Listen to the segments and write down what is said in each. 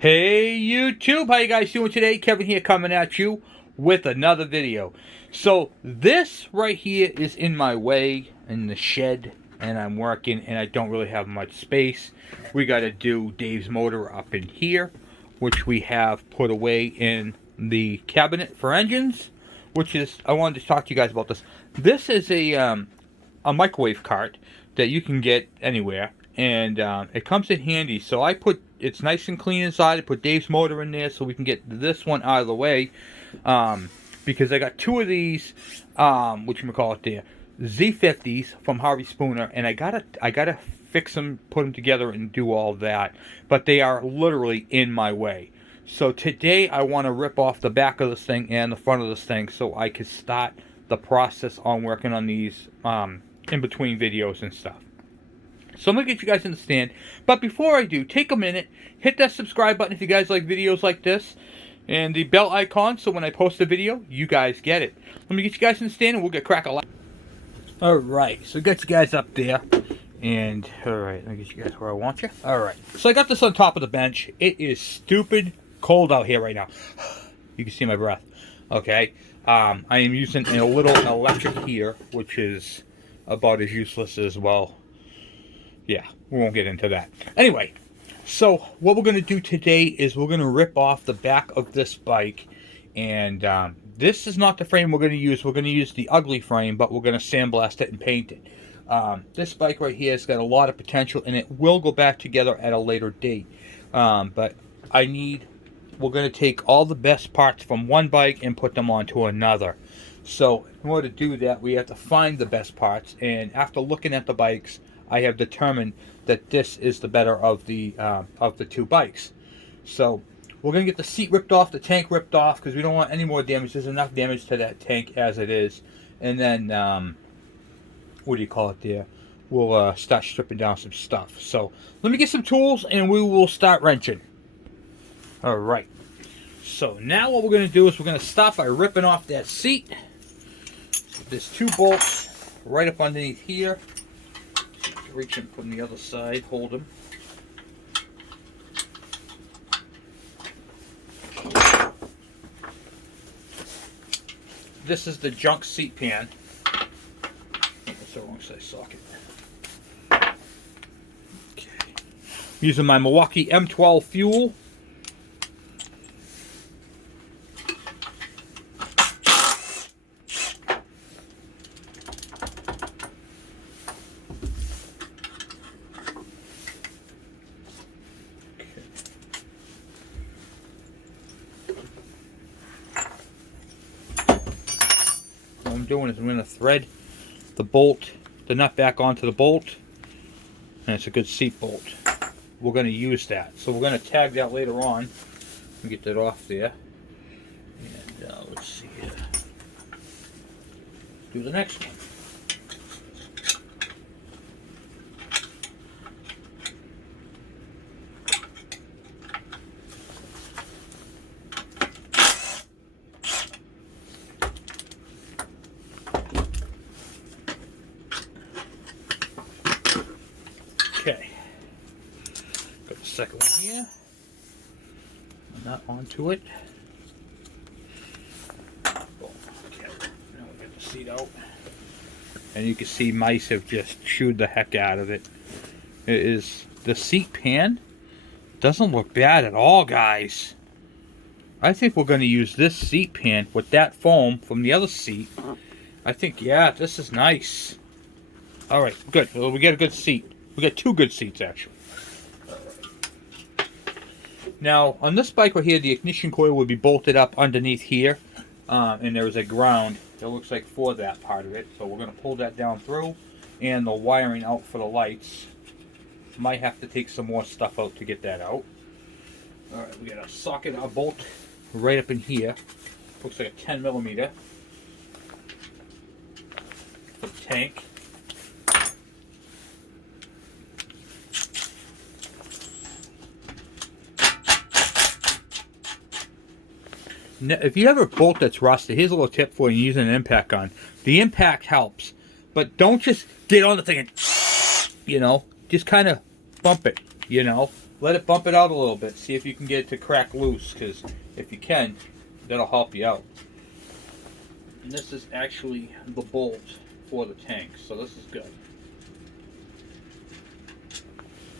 Hey YouTube, how you guys doing today? Kevin here coming at you with another video. So this right here is in my way in the shed, and I'm working and I don't really have much space. We got to do Dave's motor up in here, which we have put away in the cabinet for engines, which is, I wanted to talk to you guys about this. This is a microwave cart that you can get anywhere, and it comes in handy. So I put, it's nice and clean inside. I put Dave's motor in there so we can get this one out of the way, because I got two of these whatchamacallit there, Z50s from Harvey Spooner, and I gotta fix them, put them together and do all that, but they are literally in my way. So today I want to rip off the back of this thing and the front of this thing so I can start the process on working on these in between videos and stuff. So I'm going to get you guys in the stand. But before I do, take a minute, hit that subscribe button if you guys like videos like this, and the bell icon so when I post a video, you guys get it. Let me get you guys in the stand and we'll get cracking. Alright, so I got you guys up there. And, alright, let me get you guys where I want you. Alright, so I got this on top of the bench. It is stupid cold out here right now. You can see my breath. Okay, I am using a little electric heater, which is about as useless as, well, yeah, we won't get into that. Anyway, so what we're going to do today is we're going to rip off the back of this bike, and this is not the frame we're going to use. We're going to use the ugly frame, but we're going to sandblast it and paint it. This bike right here has got a lot of potential, and it will go back together at a later date. But we're going to take all the best parts from one bike and put them onto another. So in order to do that, we have to find the best parts, and after looking at the bikes, I have determined that this is the better of the two bikes. So we're going to get the seat ripped off, the tank ripped off, because we don't want any more damage. There's enough damage to that tank as it is. And then, what do you call it there? We'll start stripping down some stuff. So let me get some tools and we will start wrenching. Alright. So now what we're going to do is we're going to start by ripping off that seat. There's two bolts right up underneath here. Reach and put them the other side, hold them. This is the junk seat pan. That's the wrong size socket. Okay. Using my Milwaukee M12 fuel. What I'm doing is I'm going to thread the nut back onto the bolt, and it's a good seat bolt. We're going to use that, so we're going to tag that later on and get that off there. And let's see here. Do the next one. Okay, got the second one here, nut onto it. Okay, now we get the seat out, and you can see mice have just chewed the heck out of it. It is, the seat pan doesn't look bad at all, guys. I think we're going to use this seat pan with that foam from the other seat. I think, yeah, this is nice. Alright, good, well, we get a good seat. We got two good seats, actually. Now, on this bike right here, the ignition coil would be bolted up underneath here, and there is a ground that looks like for that part of it. So we're going to pull that down through, and the wiring out for the lights. Might have to take some more stuff out to get that out. Alright, we got a socket, a bolt right up in here. Looks like a 10mm for the tank. Now, if you have a bolt that's rusted, here's a little tip for you using an impact gun. The impact helps, but don't just get on the thing and, you know, just kind of bump it, you know. let it bump it out a little bit. See if you can get it to crack loose, because if you can, that'll help you out. And this is actually the bolt for the tank, so this is good.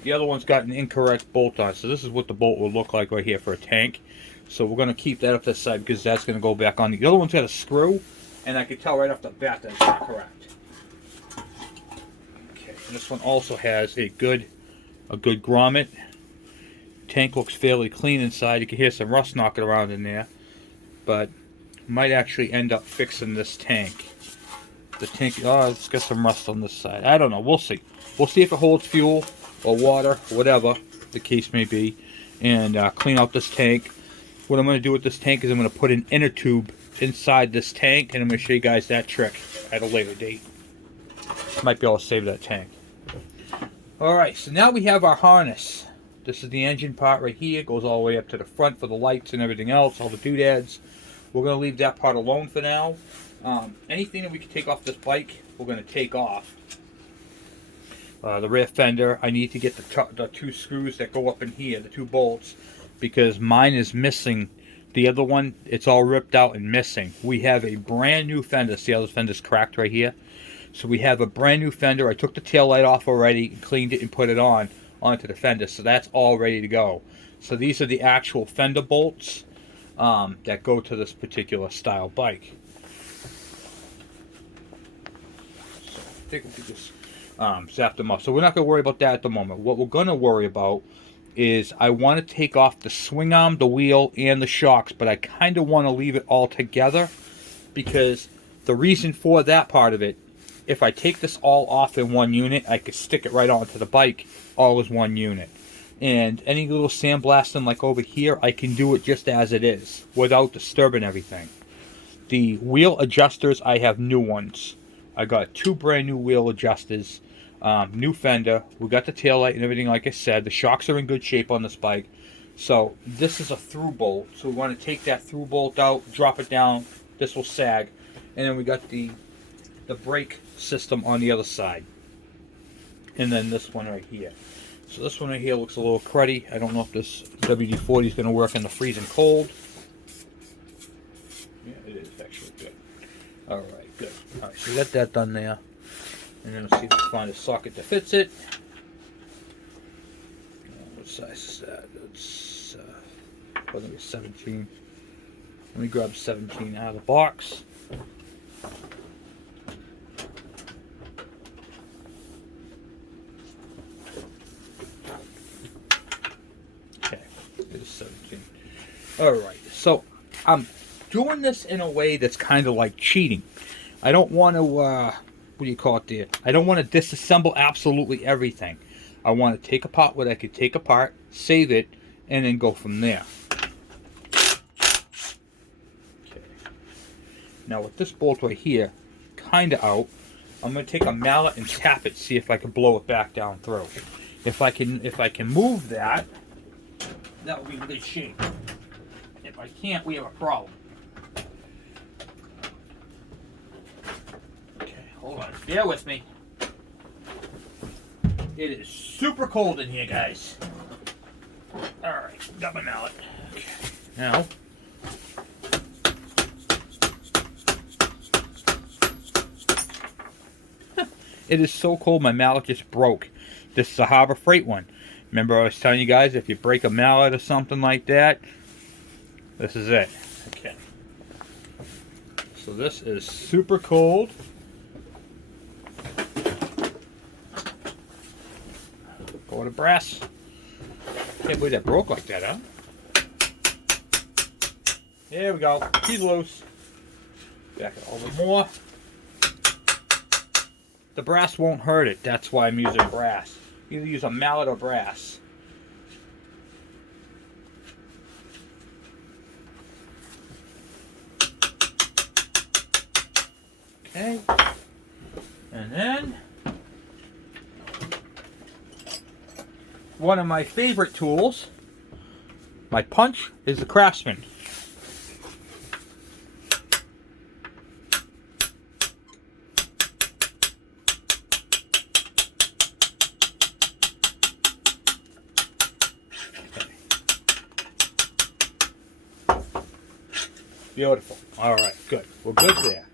The other one's got an incorrect bolt on, so this is what the bolt will look like right here for a tank. So we're going to keep that up this side because that's going to go back on. The other one's got a screw, and I can tell right off the bat that it's not correct. Okay, and this one also has a good grommet. Tank looks fairly clean inside. You can hear some rust knocking around in there, but might actually end up fixing this tank. The tank, oh, it's got some rust on this side. I don't know. We'll see. We'll see if it holds fuel or water, whatever the case may be, and clean out this tank. What I'm going to do with this tank is I'm going to put an inner tube inside this tank, and I'm going to show you guys that trick at a later date. Might be able to save that tank. Alright, so now we have our harness. This is the engine part right here. It goes all the way up to the front for the lights and everything else, all the doodads. We're going to leave that part alone for now. Anything that we can take off this bike, we're going to take off. The rear fender, I need to get the two screws that go up in here, the two bolts, because mine is missing. The other one, it's all ripped out and missing. We have a brand new fender. See how this fender's cracked right here? So we have a brand new fender. I took the tail light off already, cleaned it, and put it onto the fender. So that's all ready to go. So these are the actual fender bolts that go to this particular style bike. So I think we could just zap them off. So we're not going to worry about that at the moment. What we're going to worry about is I want to take off the swing arm, the wheel, and the shocks, but I kind of want to leave it all together, because the reason for that part of it, if I take this all off in one unit, I could stick it right onto the bike all as one unit. And any little sandblasting like over here, I can do it just as it is without disturbing everything. The wheel adjusters, I have new ones. I got two brand new wheel adjusters. New fender. We got the taillight and everything, like I said. The shocks are in good shape on this bike. So this is a through bolt. So we want to take that through bolt out, drop it down. This will sag. And then we got the brake system on the other side. And then this one right here. So this one right here looks a little cruddy. I don't know if this WD-40 is going to work in the freezing cold. Yeah, it is actually good. Alright, good. Alright, so we got that done there. And then let's see if we can find a socket that fits it. What size is that? It's, I think it's 17. Let me grab 17 out of the box. Okay, it is 17. Alright, so I'm doing this in a way that's kind of like cheating. I don't want to, what do you call it there? I don't want to disassemble absolutely everything. I want to take apart what I could take apart, save it, and then go from there. Okay. Now with this bolt right here, kind of out, I'm going to take a mallet and tap it, see if I can blow it back down through. If I can move that, that will be in good shape. If I can't, we have a problem. Hold on, bear with me. It is super cold in here, guys. Alright, got my mallet. Okay. Now, it is so cold my mallet just broke. This is a Harbor Freight one. Remember I was telling you guys, if you break a mallet or something like that, this is it. Okay. So this is super cold. Go to brass. Can't believe that broke like that, huh? There we go. He's loose. Back it a little bit more. The brass won't hurt it. That's why I'm using brass. Either use a mallet or brass. Okay. And then one of my favorite tools, my punch, is the Craftsman. Beautiful. All right, good. We're good there.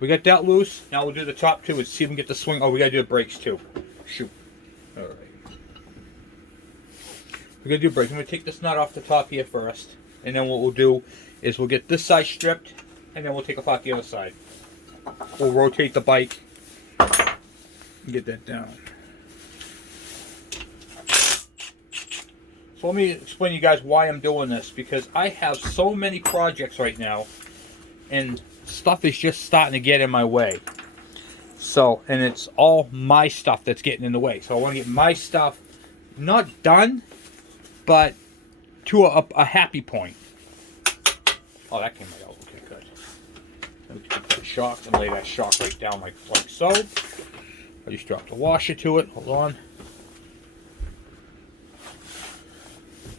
We got that loose. Now we'll do the top two and see if we can get the swing. Oh, we got to do the brakes too. Shoot. All right. We're going to do brakes. I'm going to take this nut off the top here first. And then what we'll do is we'll get this side stripped. And then we'll take apart the other side. We'll rotate the bike. And get that down. So let me explain to you guys why I'm doing this. Because I have so many projects right now. And stuff is just starting to get in my way. So, and it's all my stuff that's getting in the way. So I want to get my stuff not done, but to a happy point. Oh, that came right out. Okay, good. Let me take the shock and lay that shock right down like so. I just dropped the washer to it. Hold on.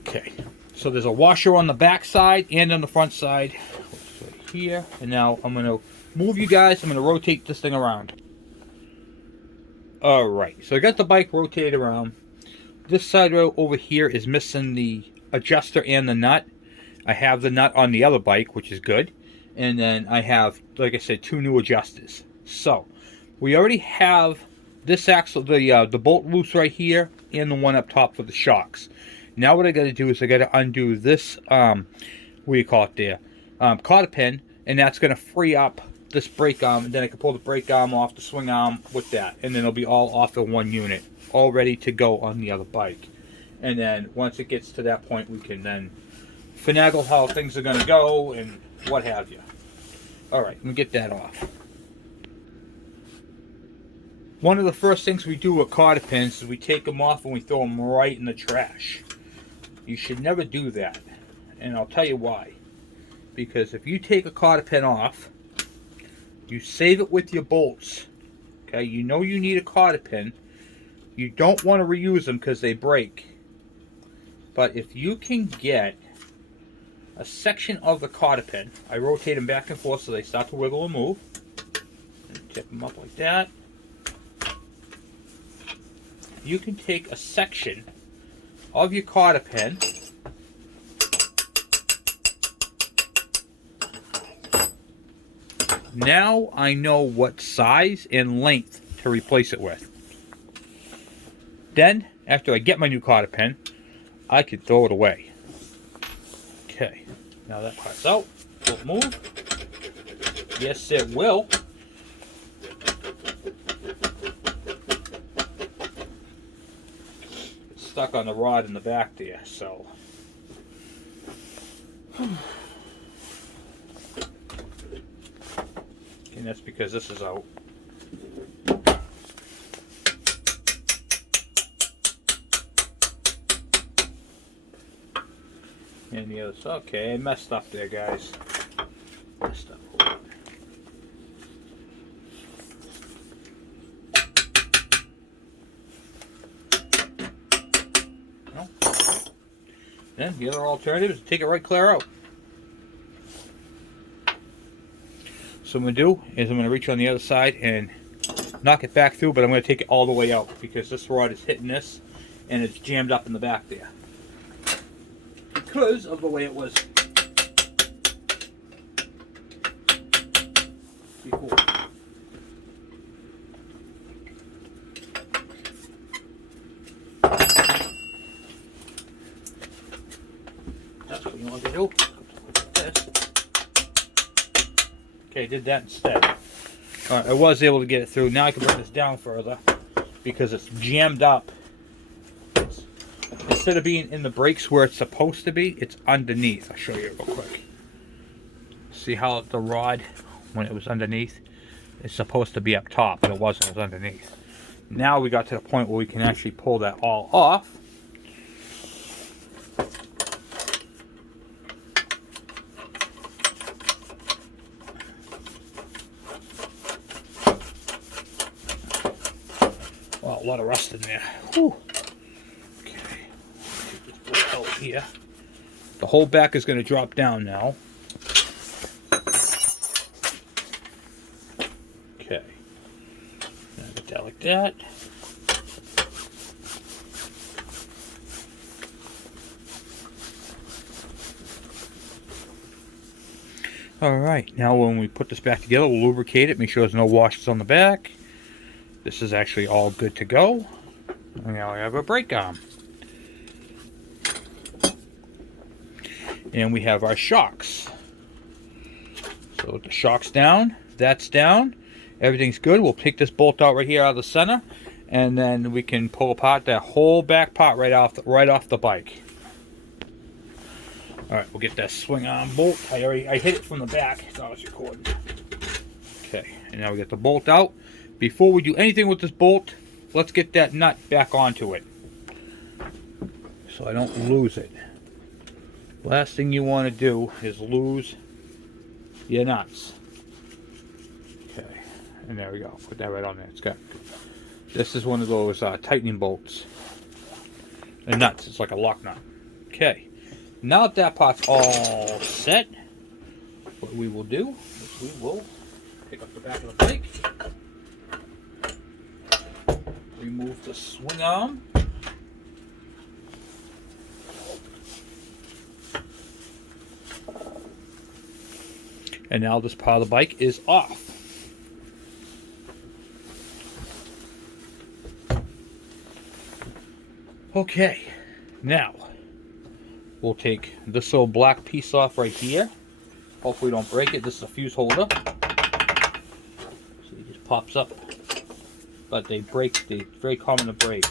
Okay. So there's a washer on the back side and on the front side. Right here. And now I'm going to move you guys. I'm going to rotate this thing around. Alright. So I got the bike rotated around. This side over here is missing the adjuster and the nut. I have the nut on the other bike, which is good. And then I have, like I said, 2 new adjusters. So, we already have this axle, the bolt loose right here, and the one up top for the shocks. Now what I got to do is I got to undo this, what do you call it there, cotter pin, and that's going to free up this brake arm, and then I can pull the brake arm off the swing arm with that, and then it'll be all off in one unit, all ready to go on the other bike. And then once it gets to that point, we can then finagle how things are going to go and what have you. Alright, let me get that off. One of the first things we do with cotter pins is we take them off and we throw them right in the trash. You should never do that. And I'll tell you why. Because if you take a cotter pin off, you save it with your bolts. Okay, you know you need a cotter pin. You don't want to reuse them because they break. But if you can get a section of the cotter pin, I rotate them back and forth so they start to wiggle and move. And tip them up like that. You can take a section of your cotter pin Now I know what size and length to replace it with. Then, after I get my new cotter pin, I can throw it away. Okay, now that part's out. Will it move? Yes, it will. It's stuck on the rod in the back there, so. And that's because this is out. And the other side. Okay, I messed up there, guys. Messed up. No. Then the other alternative is to take it right clear out. So what I'm going to do is I'm going to reach on the other side and knock it back through, but I'm going to take it all the way out because this rod is hitting this and it's jammed up in the back there. Because of the way it was before. That's what you want to do. Like this. Okay, did that instead. Alright, I was able to get it through. Now I can bring this down further because it's jammed up. Instead of being in the brakes where it's supposed to be, it's underneath. I'll show you real quick. See how the rod, when it was underneath, it's supposed to be up top, but it wasn't. It was underneath. Now we got to the point where we can actually pull that all off. Well, a lot of rust in there. Whew. Here. The whole back is going to drop down now. Okay. Now get that like that. Alright, now when we put this back together, we'll lubricate it, make sure there's no washes on the back. This is actually all good to go. And now I have a brake arm. And we have our shocks. So the shock's down, that's down, everything's good. We'll take this bolt out right here out of the center, and then we can pull apart that whole back part right off the bike. Alright, we'll get that swing arm bolt. I hit it from the back, so I was recording. Okay, and now we get the bolt out. Before we do anything with this bolt, let's get that nut back onto it, so I don't lose it. Last thing you want to do is lose your nuts. Okay, and there we go. Put that right on there. It's got. This is one of those tightening bolts. The nuts. It's like a lock nut. Okay. Now that part's all set, what we will do is we will pick up the back of the bike, remove the swing arm, and now this part of the bike is off. Okay, now we'll take this little black piece off right here. Hopefully we don't break it. This is a fuse holder. So it just pops up. But they break, they're very common to break.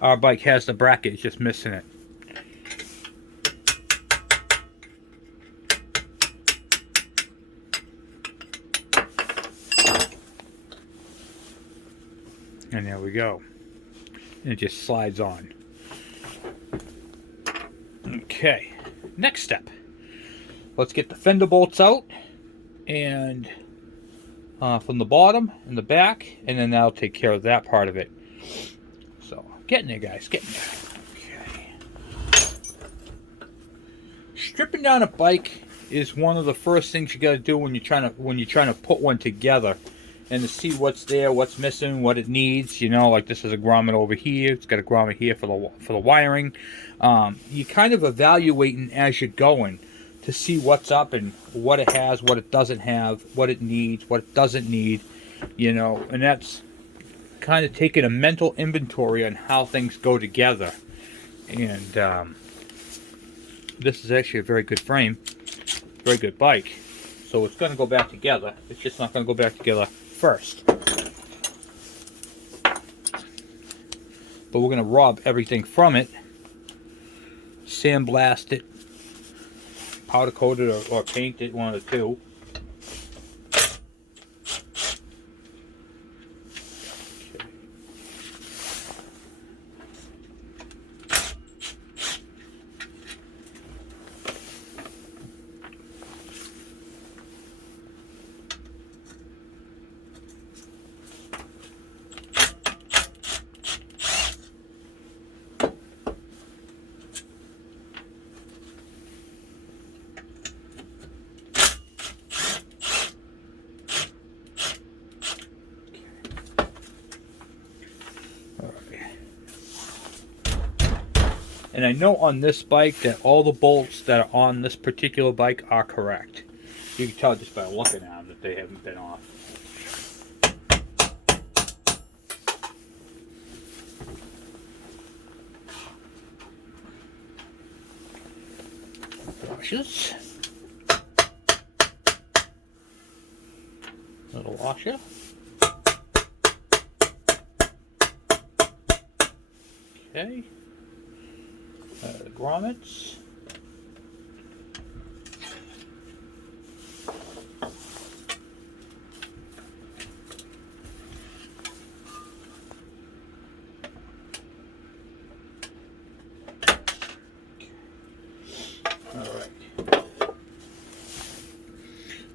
Our bike has the bracket, it's just missing it. And there we go. And it just slides on. Okay, next step. Let's get the fender bolts out, and from the bottom and the back, and then that'll take care of that part of it. So, getting there, guys, getting there. Okay. Stripping down a bike is one of the first things you got to do when you're trying to put one together, and to see what's there, what's missing, what it needs. You know, like this is a grommet over here. It's got a grommet here for the wiring. You kind of evaluating as you're going to see what's up and what it has, what it doesn't have, what it needs, what it doesn't need. You know, and that's kind of taking a mental inventory on how things go together. And this is actually a very good frame, very good bike. So it's going to go back together. It's just not going to go back together first. But we're going to rob everything from it, sandblast it, powder coat it, or paint it, one of the two. And I know on this bike that all the bolts that are on this particular bike are correct. You can tell just by looking at them that they haven't been off. Washers. Little washer. Okay. The grommets. Alright.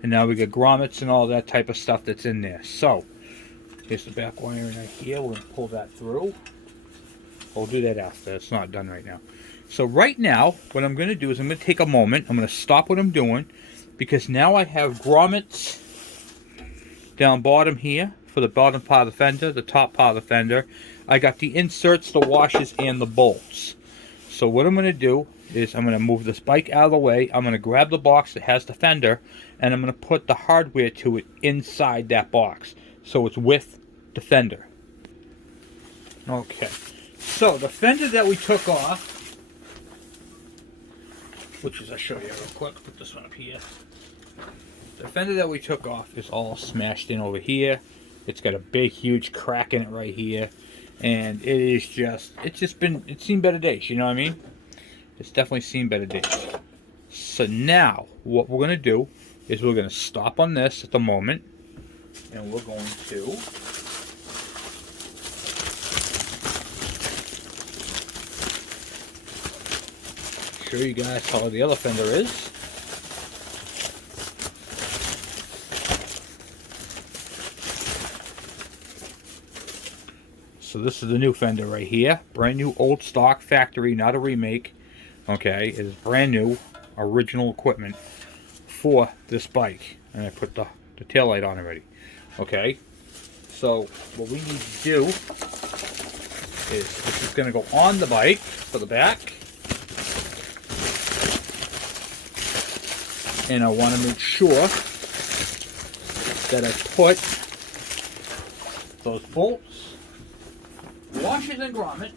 And now we got grommets and all that type of stuff that's in there. So, here's the back wiring right here. We're going to pull that through. We'll do that after. It's not done right now. So right now, what I'm going to do is I'm going to take a moment. I'm going to stop what I'm doing, because now I have grommets down bottom here for the bottom part of the fender, the top part of the fender, I got the inserts, the washers, and the bolts. So what I'm going to do is I'm going to move this bike out of the way. I'm going to grab the box that has the fender, and I'm going to put the hardware to it inside that box, so it's with the fender. Okay, so the fender that we took off, which is, I'll show you real quick, put this one up here. The fender that we took off is all smashed in over here. It's got a big, huge crack in it right here. And it's seen better days, you know what I mean? It's definitely seen better days. So now, what we're going to do is we're going to stop on this at the moment. And we're going to show you guys how the other fender is. So this is the new fender right here. Brand new old stock factory, not a remake. Okay, it is brand new, original equipment for this bike. And I put the taillight on already. Okay, so what we need to do is this is going to go on the bike for the back. And I want to make sure that I put those bolts, washers, and grommets,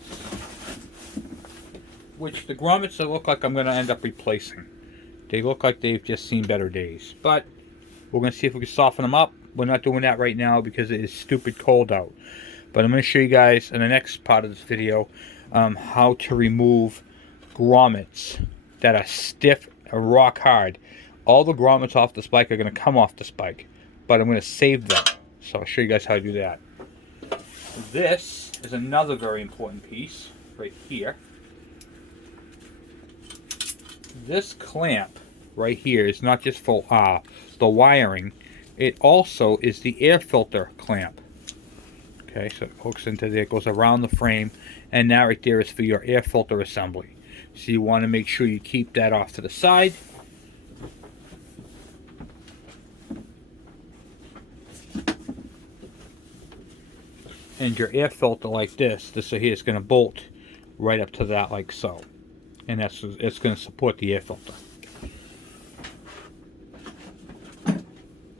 which the grommets look like I'm going to end up replacing. They look like they've just seen better days. But we're going to see if we can soften them up. We're not doing that right now because it is stupid cold out. But I'm going to show you guys in the next part of this video how to remove grommets that are stiff and rock hard. All the grommets off this bike are going to come off this bike, but I'm going to save them. So I'll show you guys how to do that. This is another very important piece right here. This clamp right here is not just for the wiring, it also is the air filter clamp. Okay, so it hooks into there, it goes around the frame, and that right there is for your air filter assembly. So you want to make sure you keep that off to the side. And your air filter like this right here is going to bolt right up to that like so. And it's going to support the air filter.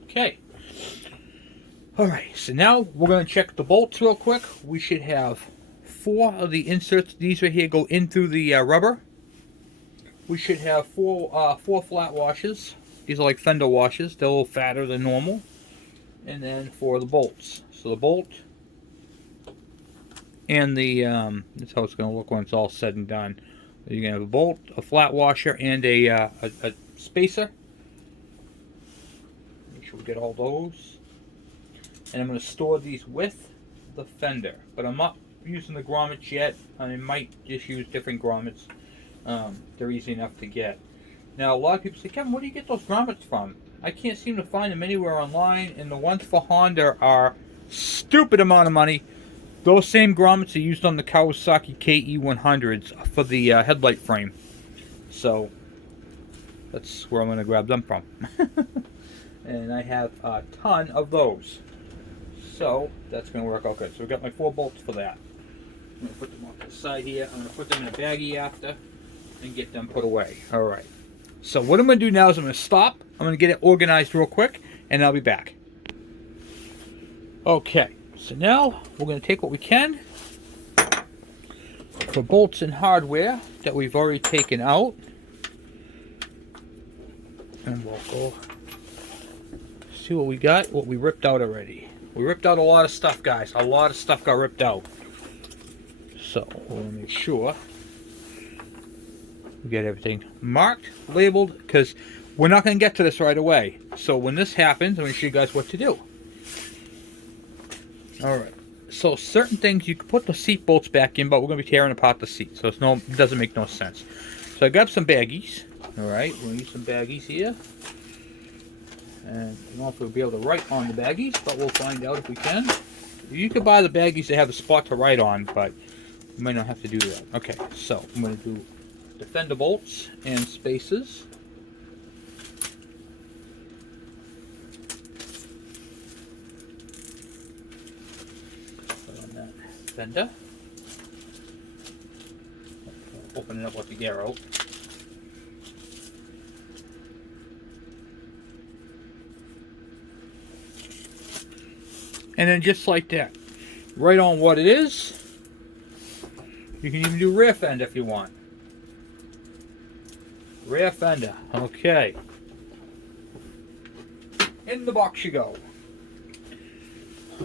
Okay. Alright, so now we're going to check the bolts real quick. We should have 4 of the inserts. These right here go in through the rubber. We should have 4 flat washers. These are like Fender washers. They're a little fatter than normal. And then 4 of the bolts. So the bolt and the that's how it's going to look when it's all said and done. You're going to have a bolt, a flat washer, and a spacer. Make sure we get all those. And I'm going to store these with the fender. But I'm not using the grommets yet. I might just use different grommets. They're easy enough to get. Now, a lot of people say, Kevin, where do you get those grommets from? I can't seem to find them anywhere online. And the ones for Honda are stupid amount of money. Those same grommets are used on the Kawasaki KE100s for the headlight frame. So, that's where I'm going to grab them from. And I have a ton of those. So, that's going to work out good. So, we've got my 4 bolts for that. I'm going to put them off the side here. I'm going to put them in a baggie after and get them put away. Alright. So, what I'm going to do now is I'm going to stop. I'm going to get it organized real quick, and I'll be back. Okay. So now we're going to take what we can for bolts and hardware that we've already taken out, and we'll go see what we got, what we ripped out already. We ripped out a lot of stuff, guys. A lot of stuff got ripped out. So we'll make sure we get everything marked, labeled, because we're not going to get to this right away. So when this happens, I'm going to show you guys what to do. Alright, so certain things you can put the seat bolts back in, but we're going to be tearing apart the seat, so it doesn't make no sense. So I got some baggies. Alright, we're going to use some baggies here. And I don't know if we'll be able to write on the baggies, but we'll find out if we can. You can buy the baggies that have a spot to write on, but you might not have to do that. Okay, so I'm going to do the Fender bolts and spaces. Fender. Open it up with the gear out. And then just like that, right on what it is. You can even do rear fender if you want. Rear fender, okay. In the box you go.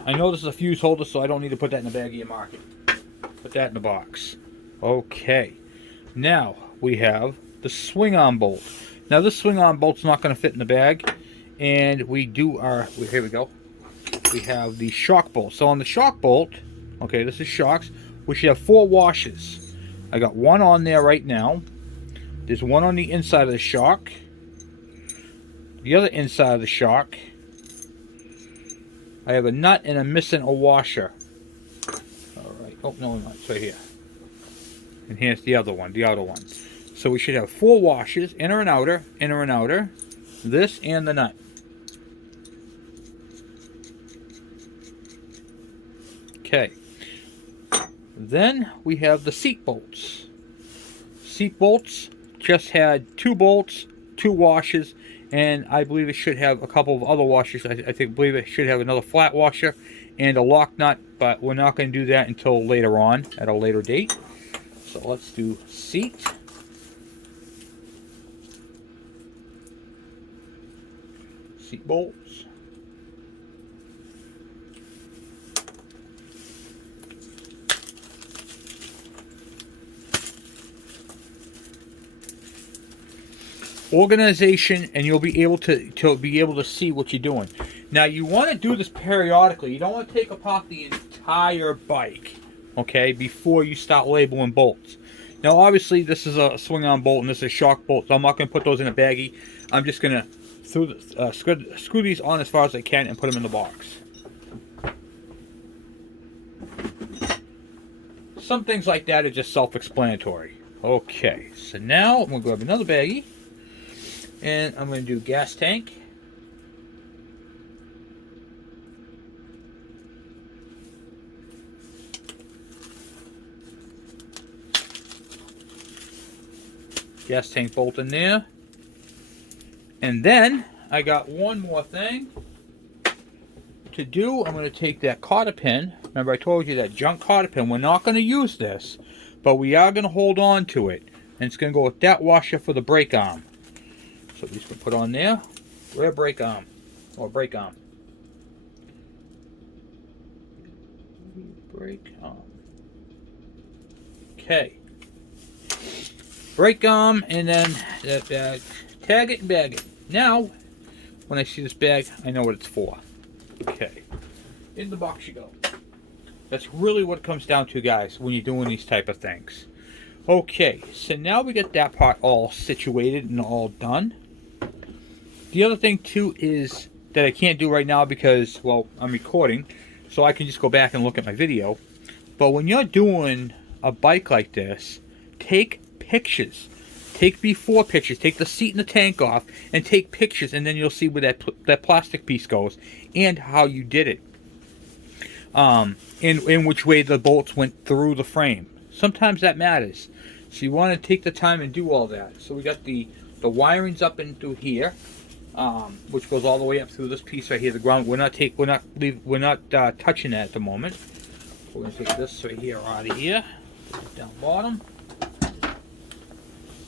I know this is a fuse holder, so I don't need to put that in the baggie and mark it. Put that in the box. Okay. Now we have the swing arm bolt. Now this swing arm bolt's not going to fit in the bag, and we do our. Here we go. We have the shock bolt. So on the shock bolt, okay, this is shocks. We should have 4 washers. I got one on there right now. There's one on the inside of the shock. The other inside of the shock, I have a nut and I'm missing a washer. Alright, oh no, it's right here. And here's the other one, the outer one. So we should have 4 washers, inner and outer, this and the nut. Okay. Then we have the seat bolts. Seat bolts just had 2 bolts, 2 washers, and I believe it should have a couple of other washers. I believe it should have another flat washer and a lock nut, but we're not going to do that until later on, at a later date. So let's do seat. Seat bolts. Organization, and you'll be able to see what you're doing. Now you want to do this periodically. You don't want to take apart the entire bike, okay, before you start labeling bolts. Now obviously this is a swing arm bolt and this is a shock bolt, so I'm not going to put those in a baggie. I'm just going to screw these on as far as I can and put them in the box. Some things like that are just self-explanatory. Okay, so now I'm going to grab another baggie. And I'm going to do gas tank. Gas tank bolt in there. And then I got one more thing to do. I'm going to take that cotter pin. Remember I told you that junk cotter pin. We're not going to use this, but we are going to hold on to it. And it's going to go with that washer for the brake arm. So these can put on there. Rear brake arm, or brake arm. Brake arm. Okay. Brake arm, and then that bag. Tag it and bag it. Now, when I see this bag, I know what it's for. Okay. In the box you go. That's really what it comes down to, guys, when you're doing these type of things. Okay, so now we get that part all situated and all done. The other thing too is that I can't do right now because, well, I'm recording, so I can just go back and look at my video. But when you're doing a bike like this, take pictures. Take before pictures. Take the seat and the tank off and take pictures, and then you'll see where that plastic piece goes and how you did it. In which way the bolts went through the frame. Sometimes that matters. So you want to take the time and do all that. So we got the wirings up into here. Which goes all the way up through this piece right here, the ground. We're not touching that at the moment. We're gonna take this right here out of here, put it down bottom.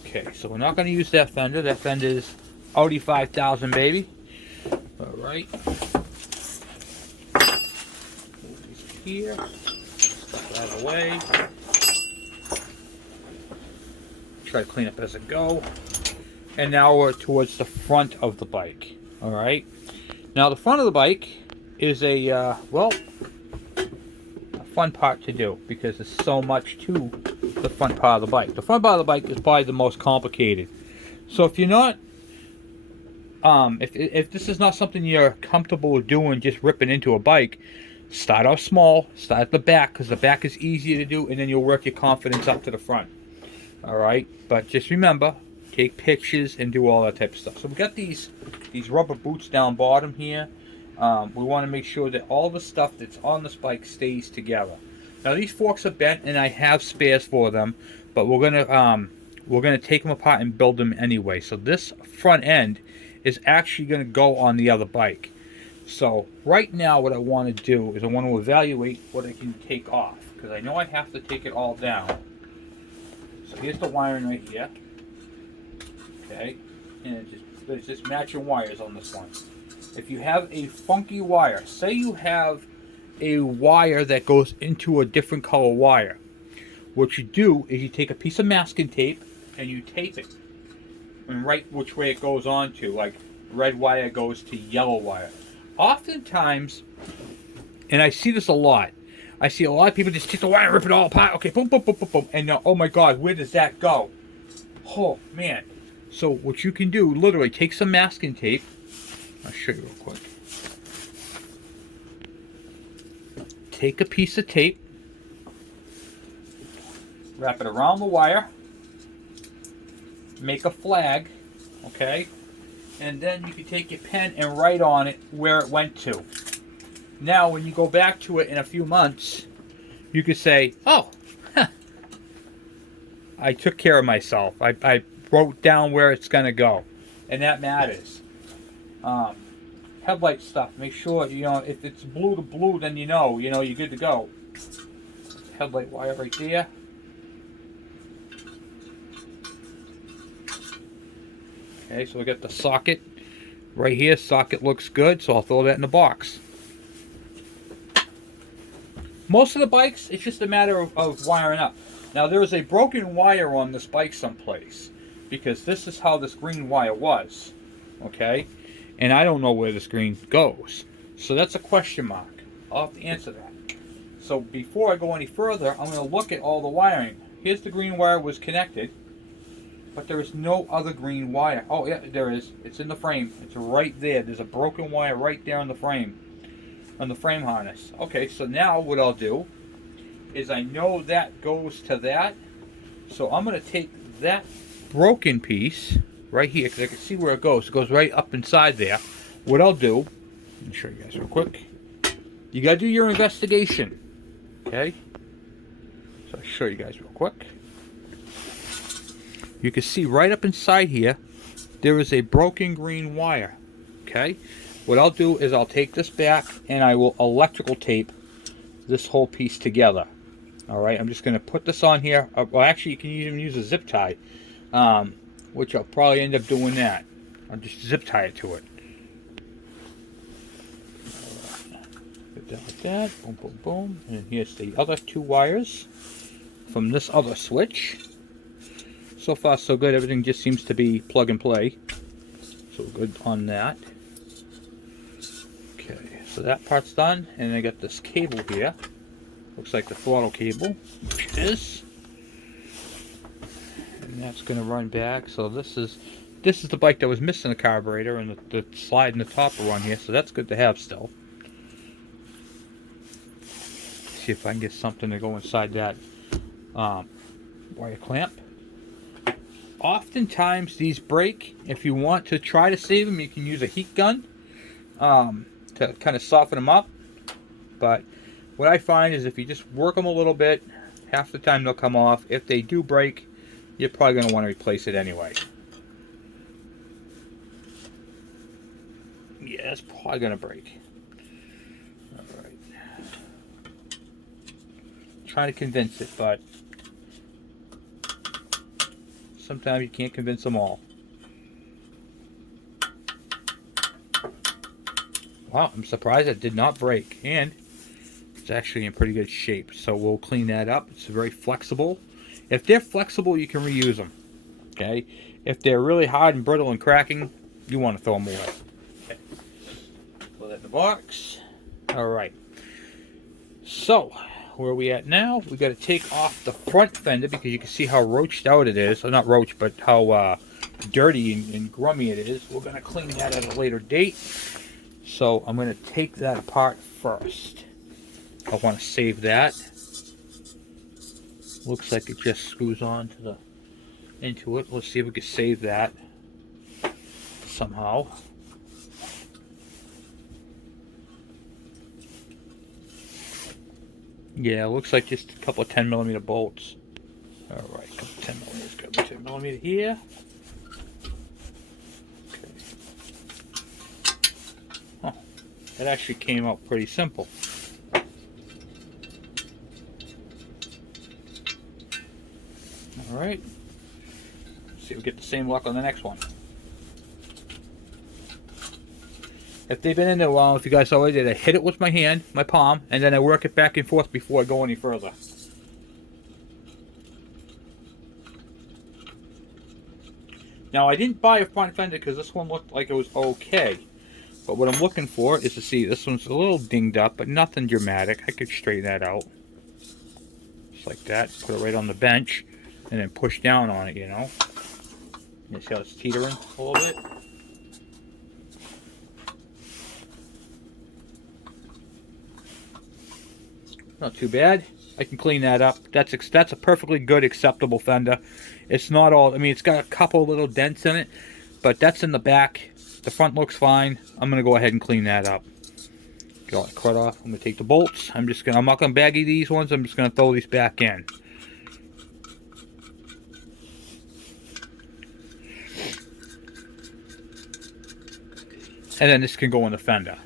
Okay, so we're not gonna use that fender. That fender is Audi 5000, baby. All right. Move these here. Stuff that away. Try to clean up as I go. And now we're towards the front of the bike. Alright. Now the front of the bike is a fun part to do because there's so much to the front part of the bike. The front part of the bike is probably the most complicated. So if you're not, if this is not something you're comfortable with doing, just ripping into a bike, start off small, start at the back because the back is easier to do, and then you'll work your confidence up to the front. Alright, but just remember, take pictures and do all that type of stuff. So we got these rubber boots down bottom here. We want to make sure that all the stuff that's on this bike stays together. Now these forks are bent, and I have spares for them, but we're gonna take them apart and build them anyway. So this front end is actually gonna go on the other bike. So right now, what I want to do is I want to evaluate what I can take off, because I know I have to take it all down. So here's the wiring right here. Okay, and there's just matching wires on this one. If you have a funky wire, say you have a wire that goes into a different color wire, what you do is you take a piece of masking tape and you tape it and write which way it goes on to, like red wire goes to yellow wire. Oftentimes, and I see this a lot, I see a lot of people just take the wire and rip it all apart. Okay, boom, boom, boom, boom, boom. And now, oh my God, where does that go? Oh, man. So what you can do, literally take some masking tape. I'll show you real quick. Take a piece of tape, wrap it around the wire, make a flag, okay? And then you can take your pen and write on it where it went to. Now, when you go back to it in a few months, you could say, oh, I took care of myself. I wrote down where it's going to go. And that matters. Headlight stuff, make sure, if it's blue to blue, then you're good to go. Headlight wire right there. Okay, so we got the socket right here. Socket looks good, so I'll throw that in the box. Most of the bikes, it's just a matter of wiring up. Now, there is a broken wire on this bike someplace, because this is how this green wire was, okay? And I don't know where this green goes. So that's a question mark. I'll have to answer that. So before I go any further, I'm going to look at all the wiring. Here's the green wire was connected, but there is no other green wire. Oh, yeah, there is. It's in the frame. It's right there. There's a broken wire right there on the frame. On the frame harness. Okay, so now what I'll do is I know that goes to that. So I'm going to take that broken piece right here, because I can see where it goes. It goes right up inside there. What I'll do, let me show you guys real quick. You got to do your investigation. Okay? So I'll show you guys real quick. You can see right up inside here, there is a broken green wire. Okay? What I'll do is I'll take this back and I will electrical tape this whole piece together. Alright, I'm just going to put this on here. Well, actually, you can even use a zip tie, which I'll probably end up doing that. I'll just zip tie it to it. Put that like that. Boom, boom, boom. And here's the other two wires from this other switch. So far, so good. Everything just seems to be plug and play. So good on that. Okay, so that part's done. And I got this cable here. Looks like the throttle cable, which it is. And that's going to run back. So this is the bike that was missing the carburetor, and the slide and the top are on here. So that's good to have still. See if I can get something to go inside that wire clamp. Oftentimes these break. If you want to try to save them, you can use a heat gun to kind of soften them up. But what I find is if you just work them a little bit, half the time they'll come off. If they do break, you're probably going to want to replace it anyway. Yeah, it's probably going to break. Alright. Trying to convince it, but sometimes you can't convince them all. Wow, I'm surprised it did not break. And it's actually in pretty good shape. So we'll clean that up. It's very flexible. If they're flexible, you can reuse them. Okay? If they're really hard and brittle and cracking, you want to throw them away. Okay. Put that in the box. Alright. So, where are we at now? We got to take off the front fender because you can see how roached out it is. Well, not roached, but how dirty and grummy it is. We're going to clean that at a later date. So I'm going to take that apart first. I want to save that. Looks like it just screws on to into it. Let's see if we can save that somehow. Yeah, it looks like just a couple of 10mm bolts. Alright, a couple of 10mm. Got a 10mm here. Okay. Oh, that actually came out pretty simple. Alright. See if we get the same luck on the next one. If they've been in there a while, if you guys saw it, I hit it with my hand, my palm, and then I work it back and forth before I go any further. Now, I didn't buy a front fender because this one looked like it was okay. But what I'm looking for is to see, this one's a little dinged up, but nothing dramatic. I could straighten that out. Just like that. Put it right on the bench, and then push down on it, you know. You see how it's teetering a little bit? Not too bad. I can clean that up. That's a perfectly good, acceptable fender. It's not all, I mean, it's got a couple little dents in it, but that's in the back. The front looks fine. I'm going to go ahead and clean that up. Get all that crud off. I'm going to take the bolts. I'm not going to baggy these ones. I'm just going to throw these back in. And then this can go in the fender.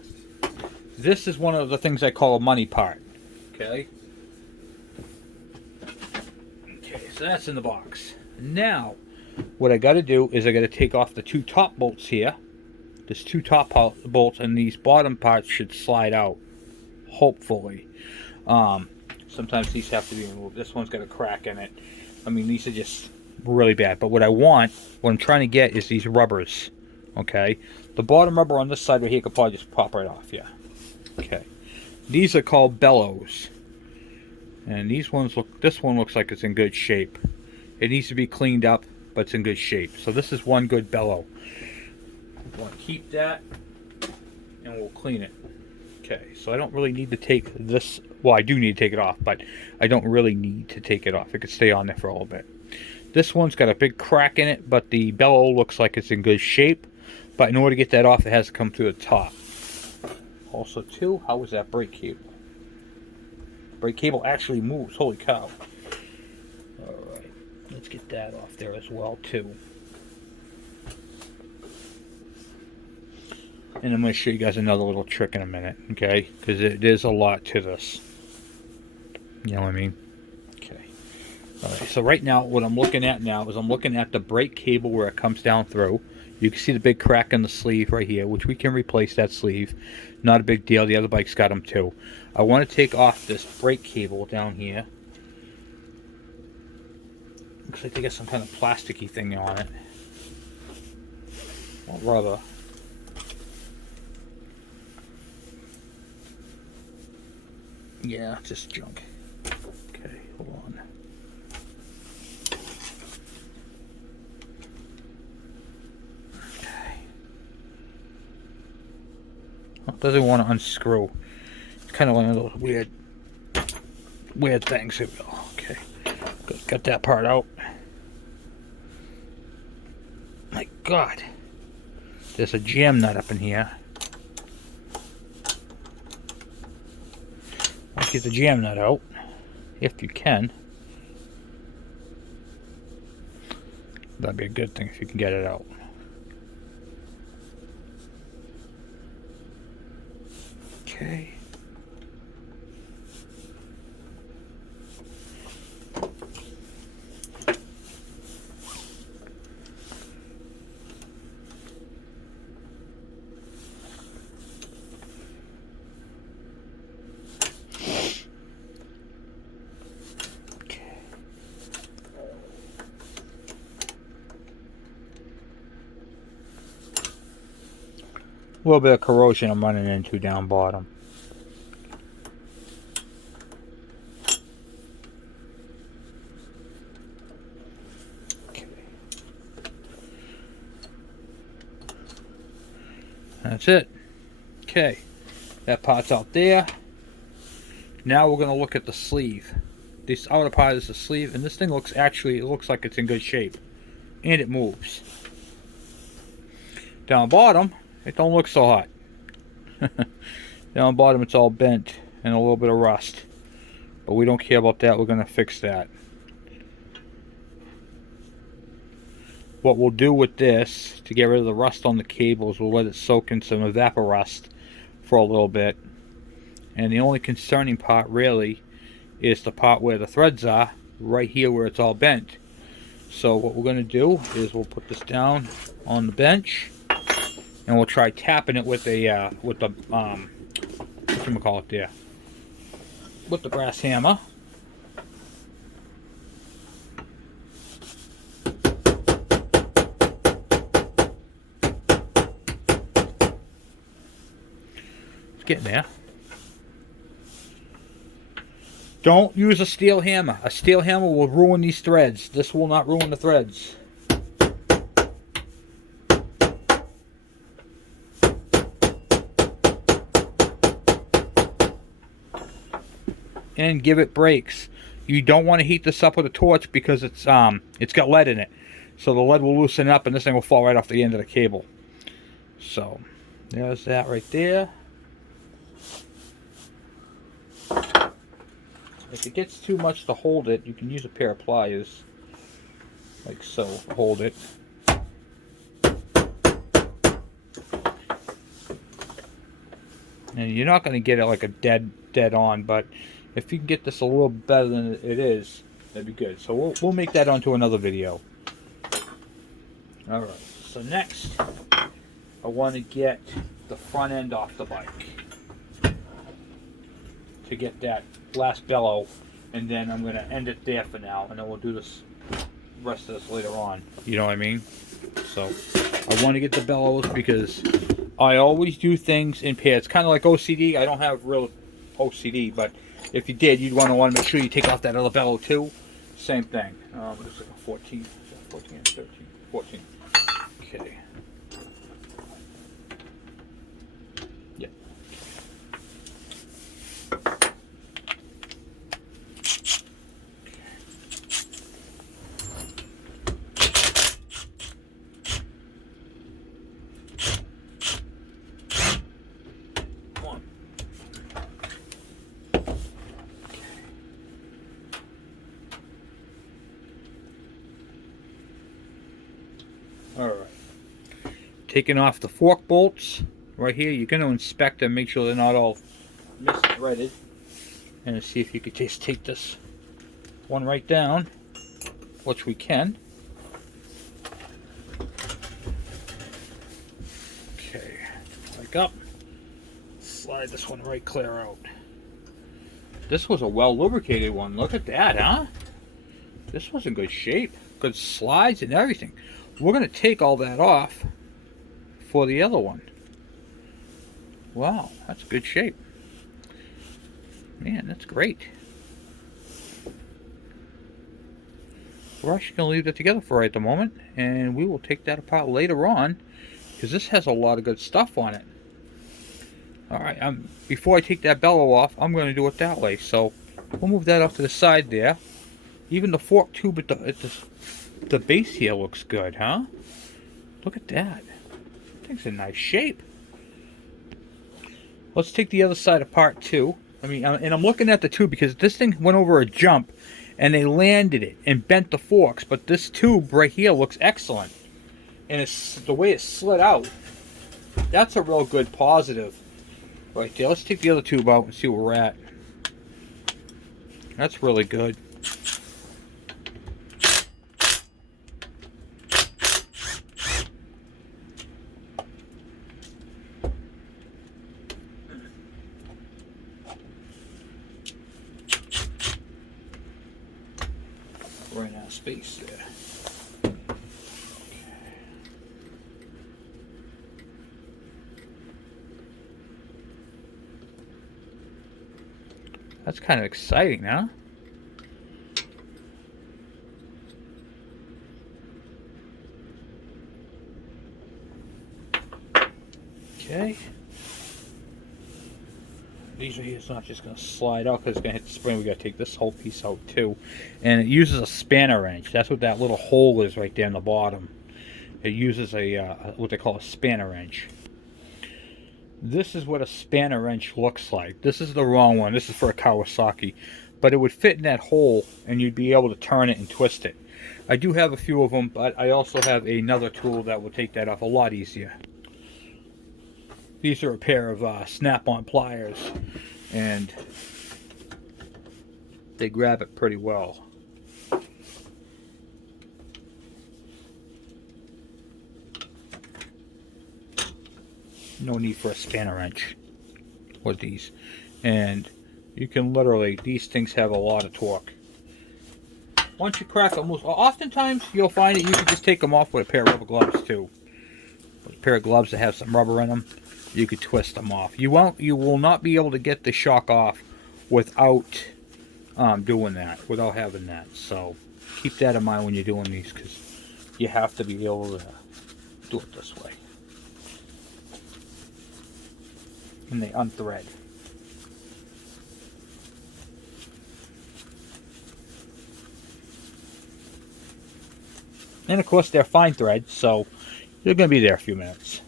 This is one of the things I call a money part. Okay. Okay, so that's in the box. Now, what I got to do is I got to take off the two top bolts here. There's two top bolts, and these bottom parts should slide out. Hopefully. Sometimes these have to be removed. This one's got a crack in it. I mean, these are just really bad. But what I'm trying to get is these rubbers. Okay. The bottom rubber on this side right here could probably just pop right off. Yeah. Okay. These are called Bellows. And these ones this one looks like it's in good shape. It needs to be cleaned up, but it's in good shape. So this is one good bellow. We want to keep that, and we'll clean it. Okay, so I don't really need to take this, well, I do need to take it off, but I don't really need to take it off. It could stay on there for a little bit. This one's got a big crack in it, but the bellow looks like it's in good shape. But in order to get that off, it has to come through the top. Also, too, how was that brake cable? Brake cable actually moves. Holy cow. Alright, let's get that off there as well, too. And I'm going to show you guys another little trick in a minute, okay? Because there's a lot to this. You know what I mean? Okay. Alright, so right now, what I'm looking at now is I'm looking at the brake cable where it comes down through. You can see the big crack in the sleeve right here, which we can replace that sleeve. Not a big deal. The other bike's got them too. I want to take off this brake cable down here. Looks like they got some kind of plasticky thing on it. Or rubber. Yeah, just junk. Okay, hold on. Doesn't want to unscrew. It's kind of one of those weird things. Here we go. Okay, got that part out. My God, there's a jam nut up in here. Let's get the jam nut out, if you can. That'd be a good thing if you can get it out. Okay. A little bit of corrosion I'm running into down bottom. Okay. That's it. Okay, that part's out there. Now we're going to look at the sleeve. This outer part is the sleeve, and this thing looks like it's in good shape, and it moves. Down bottom, it don't look so hot. Down bottom, it's all bent and a little bit of rust. but we don't care about that. We're going to fix that. What we'll do with this to get rid of the rust on the cables, we'll let it soak in some evaporust for a little bit. And the only concerning part really is the part where the threads are, right here where it's all bent. So what we're going to do is we'll put this down on the bench, and we'll try tapping it with a with the whatchamacallit there, with the brass hammer. It's getting there. Don't use a steel hammer. A steel hammer will ruin these threads. This will not ruin the threads. And give it breaks. You don't want to heat this up with a torch because it's got lead in it. So the lead will loosen up and this thing will fall right off the end of the cable. So there's that right there. If it gets too much to hold it, you can use a pair of pliers, like so, hold it. And you're not going to get it like a dead on, but if you can get this a little better than it is, that'd be good. So we'll make that onto another video. Alright, so next, I want to get the front end off the bike to get that last bellow, and then I'm going to end it there for now, and then we'll do this rest of this later on. You know what I mean? So I want to get the bellows because I always do things in pairs. Kind of like OCD. I don't have real OCD, but if you did, you'd want to make sure you take off that other bellow too. Same thing. It's like a 14, 14, 13, 14. Okay. Yeah. Alright, taking off the fork bolts right here. You're going to inspect them, make sure they're not all misthreaded, and see if you could just take this one right down, which we can. Okay, back up, slide this one right clear out. This was a well lubricated one. Look at that, huh? This was in good shape, good slides and everything. We're going to take all that off for the other one. Wow, that's good shape. Man, that's great. We're actually going to leave that together for right at the moment, and we will take that apart later on, because this has a lot of good stuff on it. Alright, before I take that bellow off, I'm going to do it that way. So we'll move that off to the side there. Even the fork tube at the base here looks good, huh? Look at that. That thing's in nice shape. Let's take the other side apart too. And I'm looking at the tube because this thing went over a jump and they landed it and bent the forks. But this tube right here looks excellent. And it's the way it slid out. That's a real good positive right there. Let's take the other tube out and see where we're at. That's really good. Ran out of space there. That's kind of exciting, huh? Okay. These right here is not just going to slide out because it's going to hit the spring. We got to take this whole piece out too. And it uses a spanner wrench. That's what that little hole is right there in the bottom. It uses what they call a spanner wrench. This is what a spanner wrench looks like. This is the wrong one. This is for a Kawasaki. but it would fit in that hole and you'd be able to turn it and twist it. I do have a few of them, but I also have another tool that will take that off a lot easier. These are a pair of snap-on pliers, and they grab it pretty well. No need for a spanner wrench with these. And you can literally, these things have a lot of torque. Once you crack them, oftentimes you'll find that you can just take them off with a pair of rubber gloves too. With a pair of gloves that have some rubber in them, you could twist them off. You will not be able to get the shock off without doing that, without having that. So keep that in mind when you're doing these, because you have to be able to do it this way. And they unthread. And of course they're fine thread, so they're going to be there a few minutes.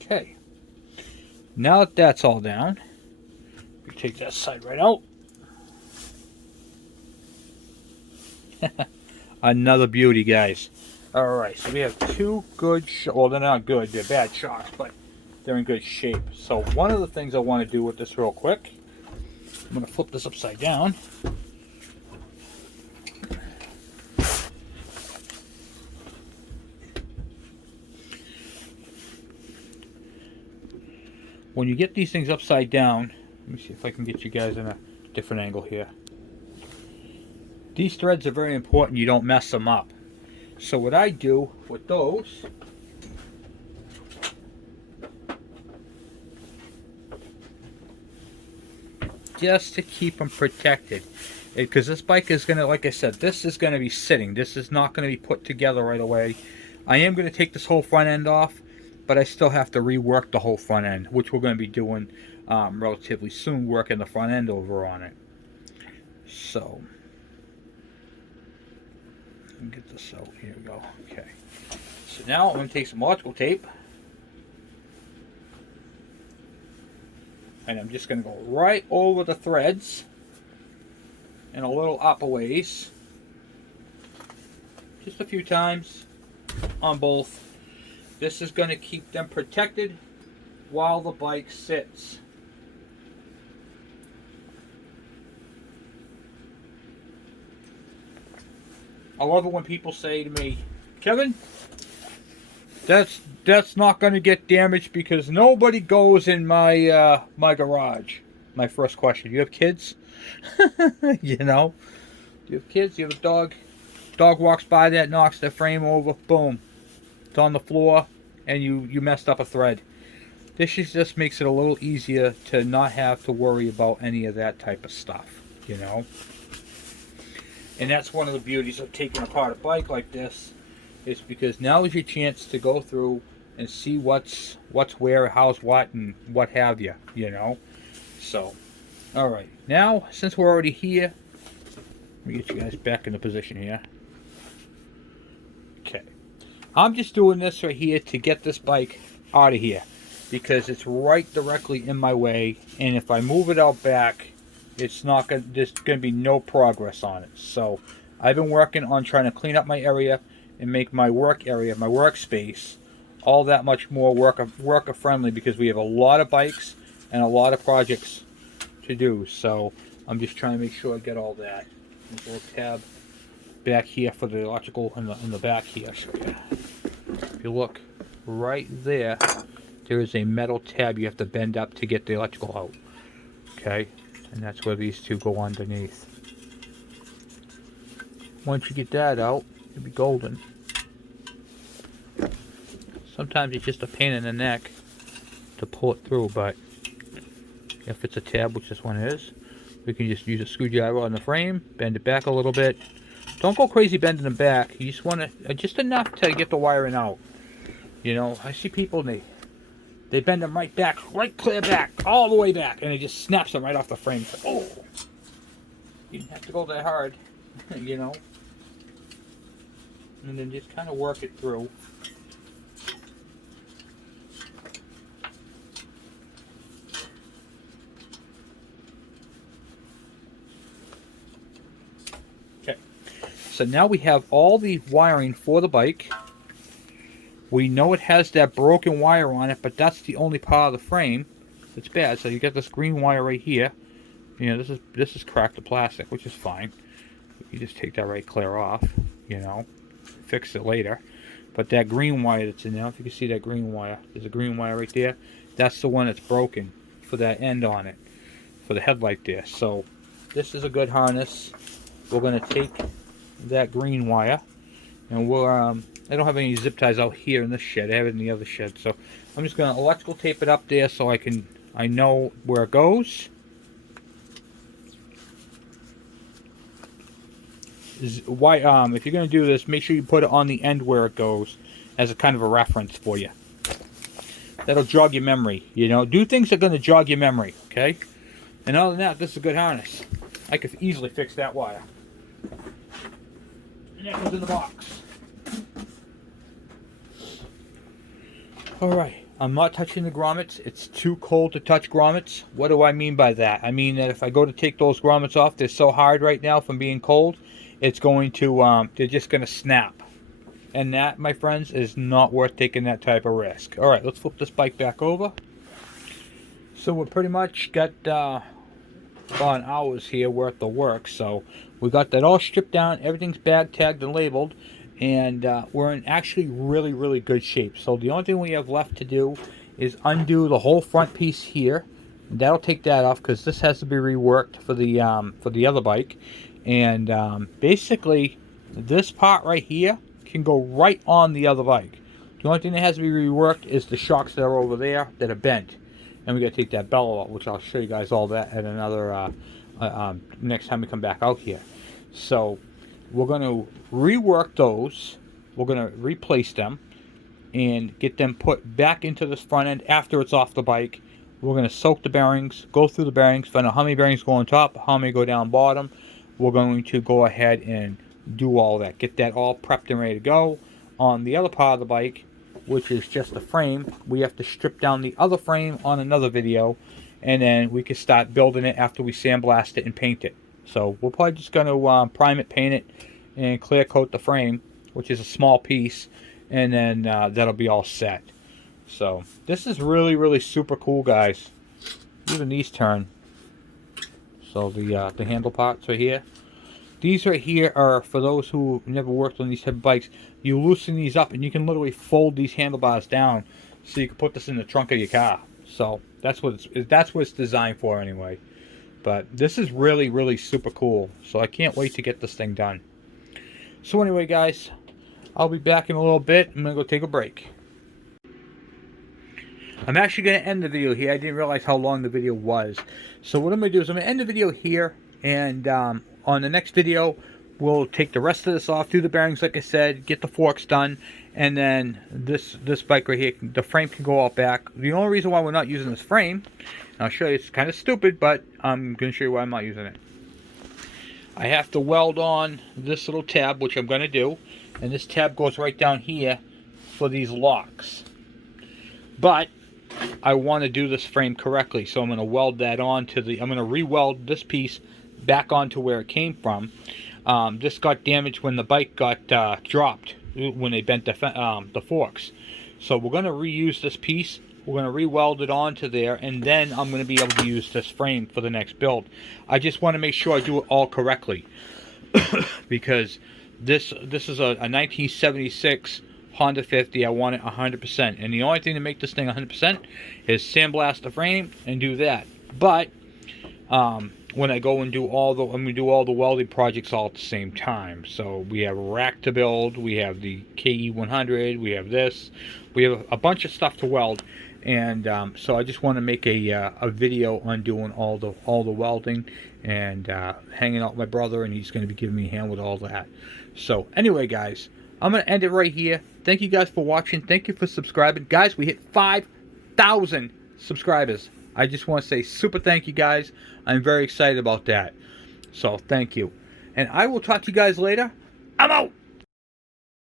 Okay. Now that that's all down, we take that side right out. Another beauty, guys. Alright, so we have two good, well, they're not good, they're bad shocks, but they're in good shape. So one of the things I want to do with this real quick, I'm going to flip this upside down. When you get these things upside down, let me see if I can get you guys in a different angle here. These threads are very important, you don't mess them up. So what I do with those, just to keep them protected, because this bike is going to, like I said, this is going to be sitting. This is not going to be put together right away. I am going to take this whole front end off, but I still have to rework the whole front end, which we're going to be doing relatively soon, working the front end over on it. So get this out. Here we go. Okay. So now I'm going to take some electrical tape, and I'm just going to go right over the threads and a little up a ways, just a few times on both. This is going to keep them protected while the bike sits. I love it when people say to me, Kevin, that's not going to get damaged because nobody goes in my my garage. My first question: you have kids? You know, you have kids. You have a dog. Dog walks by that, knocks the frame over. Boom, it's on the floor, and you messed up a thread. This just makes it a little easier to not have to worry about any of that type of stuff. You know. And that's one of the beauties of taking apart a bike like this, is because now is your chance to go through and see what's where, how's what, and what have you, you know. So, alright, now since we're already here, let me get you guys back in the position here. Okay, I'm just doing this right here to get this bike out of here, because it's right directly in my way, and if I move it out back, it's not gonna, there's gonna be no progress on it. So I've been working on trying to clean up my area and make my work area, my workspace, all that much more worker friendly, because we have a lot of bikes and a lot of projects to do. So I'm just trying to make sure I get all that. There's a little tab back here for the electrical in the back here. So yeah. If you look right there, there is a metal tab you have to bend up to get the electrical out. Okay. And that's where these two go underneath. Once you get that out, it'll be golden. Sometimes it's just a pain in the neck to pull it through, but if it's a tab, which this one is, we can just use a screwdriver on the frame, bend it back a little bit. Don't go crazy bending them back. You just want to, just enough to get the wiring out. You know, I see people, they bend them right back, right clear back, all the way back, and it just snaps them right off the frame. Oh, you didn't have to go that hard, you know. And then just kind of work it through. So now we have all the wiring for the bike. We know it has that broken wire on it, but that's the only part of the frame that's bad. So you got this green wire right here. You know, this is cracked the plastic, which is fine. You just take that right clear off, you know, fix it later. But that green wire that's in there, if you can see that green wire, there's a green wire right there. That's the one that's broken for that end on it, for the headlight there. So this is a good harness. We're going to take that green wire, and we'll, I don't have any zip ties out here in this shed. I have it in the other shed. So I'm just going to electrical tape it up there so I know where it goes. Why, if you're going to do this, make sure you put it on the end where it goes as a kind of a reference for you. That'll jog your memory, you know. Do things that are going to jog your memory, okay? And other than that, this is a good harness. I could easily fix that wire. And that goes in the box. Alright, I'm not touching the grommets. It's too cold to touch grommets. What do I mean by that? I mean that if I go to take those grommets off, they're so hard right now from being cold, it's going to, they're just going to snap. And that, my friends, is not worth taking that type of risk. Alright, let's flip this bike back over. So we pretty much got about an hour's here worth of work. So we got that all stripped down. Everything's bag tagged and labeled. And we're in actually really, really good shape. So the only thing we have left to do is undo the whole front piece here. That'll take that off because this has to be reworked for the other bike. And basically, this part right here can go right on the other bike. The only thing that has to be reworked is the shocks that are over there that are bent. And we got to take that bellow out, which I'll show you guys all that at another next time we come back out here. So we're going to rework those. We're going to replace them and get them put back into this front end after it's off the bike. We're going to soak the bearings, go through the bearings, find out how many bearings go on top, how many go down bottom. We're going to go ahead and do all that. Get that all prepped and ready to go. On the other part of the bike, which is just the frame, we have to strip down the other frame on another video, and then we can start building it after we sandblast it and paint it. So we're probably just going to prime it, paint it, and clear coat the frame, which is a small piece, and then that'll be all set. So this is really, really super cool, guys. Even these turn. So the handle parts right here. These right here are for those who never worked on these type of bikes. You loosen these up and you can literally fold these handlebars down so you can put this in the trunk of your car. So that's what it's designed for anyway. But this is really, really super cool. So I can't wait to get this thing done. So anyway, guys, I'll be back in a little bit. I'm going to go take a break. I'm actually going to end the video here. I didn't realize how long the video was. So what I'm going to do is I'm going to end the video here. And on the next video, we'll take the rest of this off, do the bearings like I said, get the forks done. And then this bike right here, the frame can go out back. The only reason why we're not using this frame, and I'll show you, it's kind of stupid, but I'm going to show you why I'm not using it. I have to weld on this little tab, which I'm going to do. And this tab goes right down here for these locks. But I want to do this frame correctly, so I'm going to weld that on to I'm going to re-weld this piece back onto where it came from. This got damaged when the bike got dropped, when they bent the forks. So we're going to reuse this piece. We're going to re-weld it onto there, and then I'm going to be able to use this frame for the next build. I just want to make sure I do it all correctly. Because this is a 1976 Honda 50. I want it 100%. And the only thing to make this thing 100% is sandblast the frame and do that. But when I go and do all the welding projects all at the same time. So we have a rack to build, we have the KE100, we have this, we have a bunch of stuff to weld, and so I just want to make a video on doing all the welding and hanging out with my brother, and he's going to be giving me a hand with all that. So anyway, guys, I'm going to end it right here. Thank you guys for watching. Thank you for subscribing. Guys, we hit 5,000 subscribers. I just want to say super thank you, guys. I'm very excited about that. So thank you. And I will talk to you guys later. I'm out.